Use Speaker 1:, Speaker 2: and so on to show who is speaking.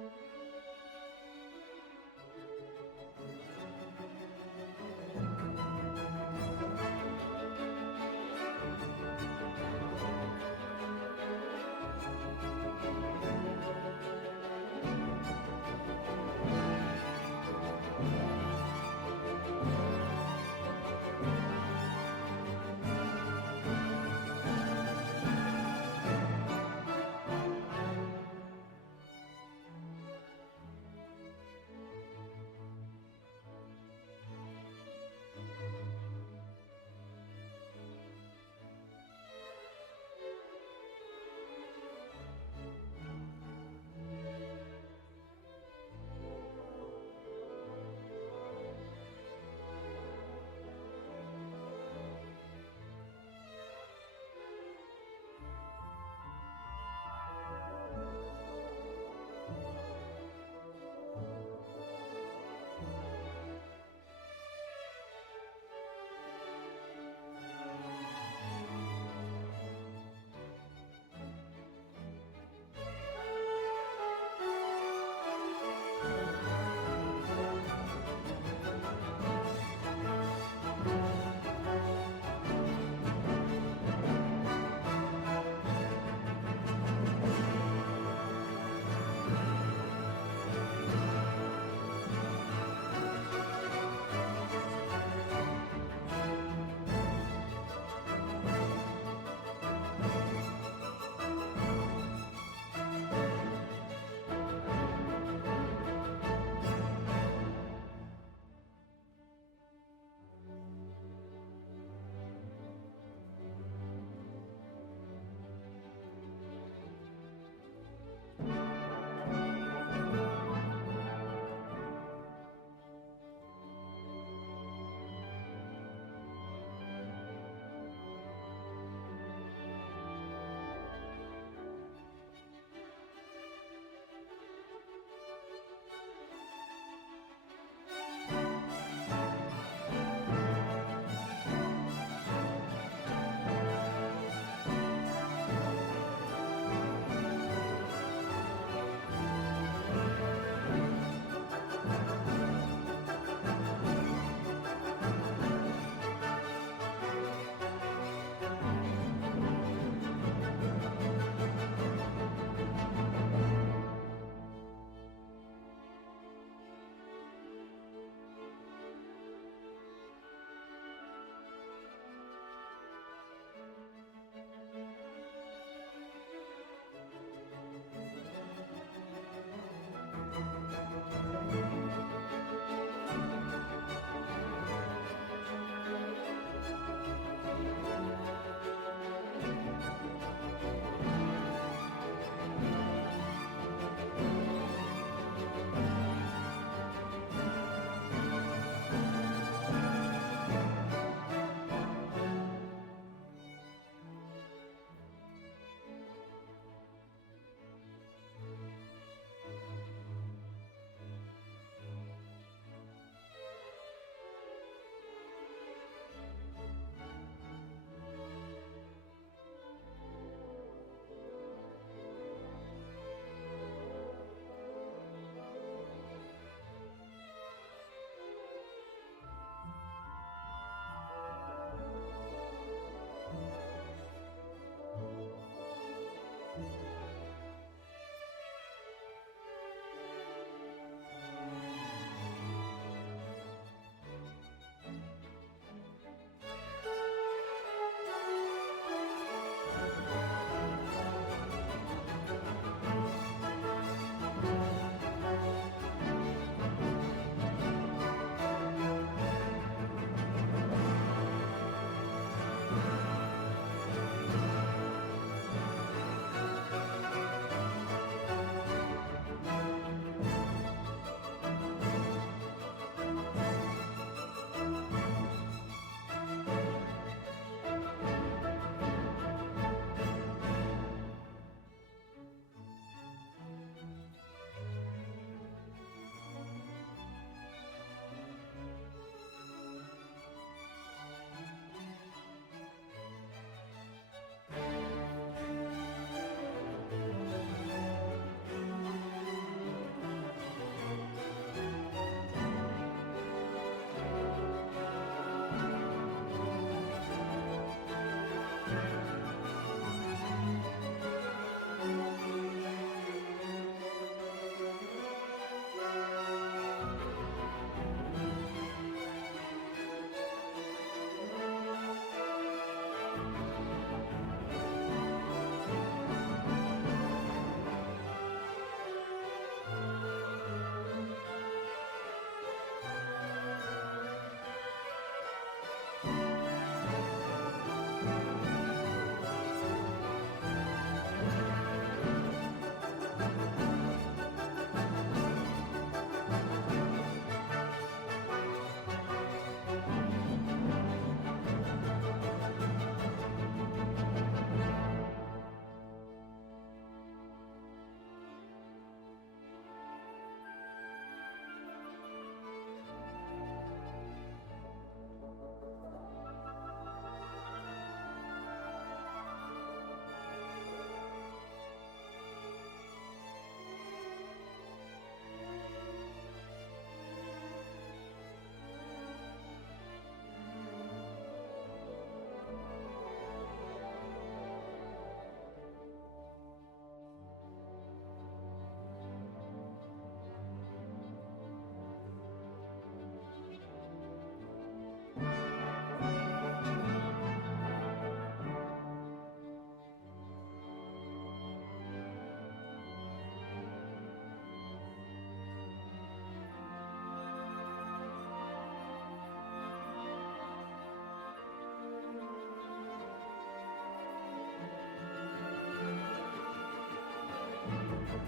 Speaker 1: thank you